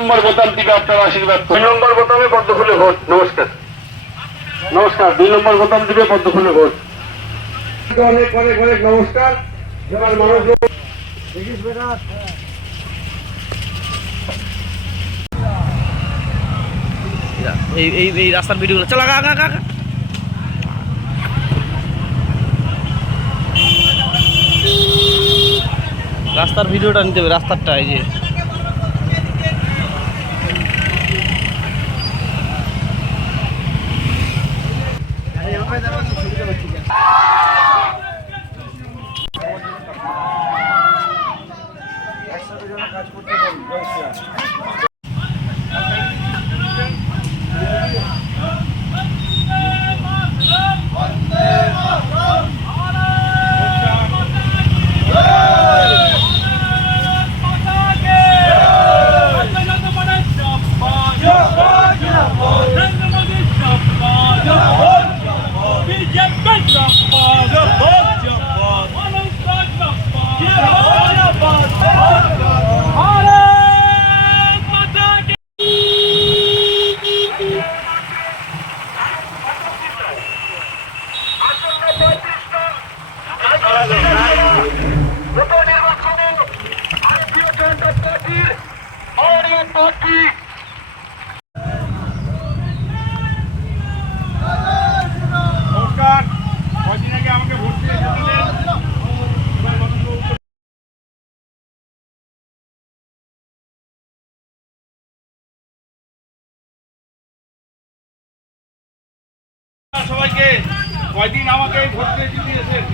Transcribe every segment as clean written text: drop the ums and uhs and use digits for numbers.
নম্বর বোতাম টিপে আপনারা আশীর্বাদ করুন। 2 নম্বর বোতামে পদ্ম ফুলে ভোট। নমস্কার নমস্কার। 2 নম্বর বোতাম টিপে পদ্ম ফুলে ভোট। অনেক অনেক অনেক নমস্কার। এবার মানুষ এই রাস্তার ভিডিওগুলো চল আগা আগা আগা। রাস্তার ভিডিওটা নিতে হবে, রাস্তারটা এই যে সবাইকে কয়দিন আমাকে ভোট দিয়ে জিতিয়েছেন।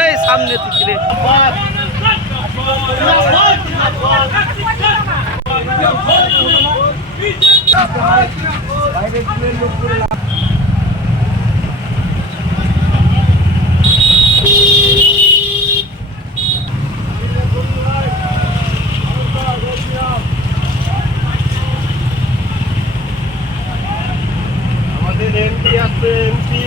এই সামনে থেকে আমাদের এমপি আছে, এমপি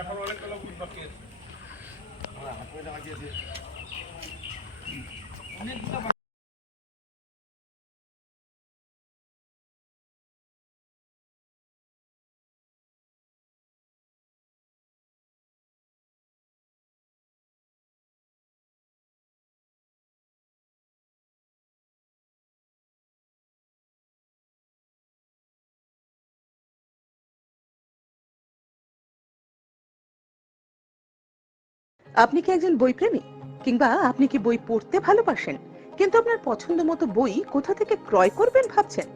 এখন অনেকগুলো বুথ বাকি আছে। আপনি কি একজন বই প্রেমী, কিংবা আপনি কি বই পড়তে ভালোবাসেন কিন্তু আপনার পছন্দ মতো বই কোথা থেকে ক্রয় করবেন ভাবছেন?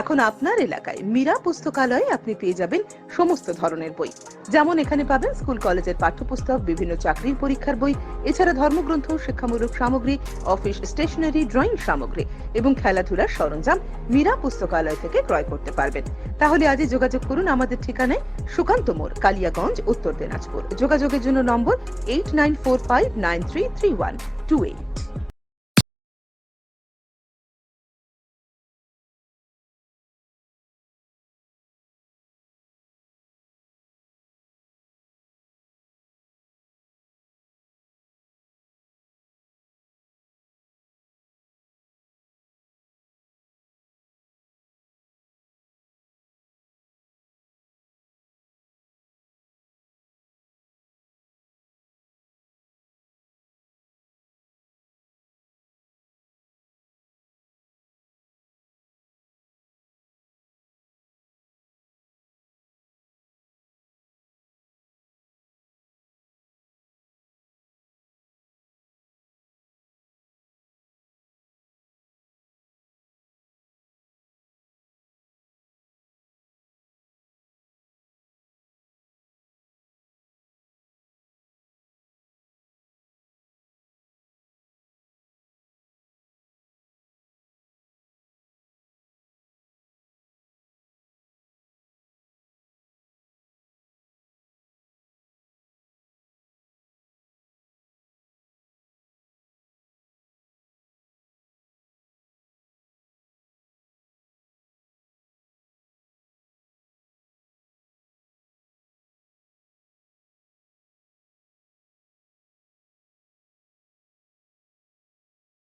এখন আপনার এলাকায় মীরা পুস্তকালয়ে আপনি পেয়ে যাবেন সমস্ত ধরনের বই। যেমন এখানে পাবেন স্কুল কলেজের পাঠ্যপুস্তক, বিভিন্ন চাকরির পরীক্ষার বই, এছাড়া ধর্মগ্রন্থ, শিক্ষামূলক সামগ্রী, অফিস স্টেশনারি, ড্রয়িং সামগ্রী এবং খেলাধুলার সরঞ্জাম মীরা পুস্তকালয় থেকে ক্রয় করতে পারবেন। তাহলে আজই যোগাযোগ করুন আমাদের ঠিকানায়, সুকান্ত মোড়, কালিয়াগঞ্জ, উত্তর দিনাজপুর। যোগাযোগের জন্য নম্বর 8945933128।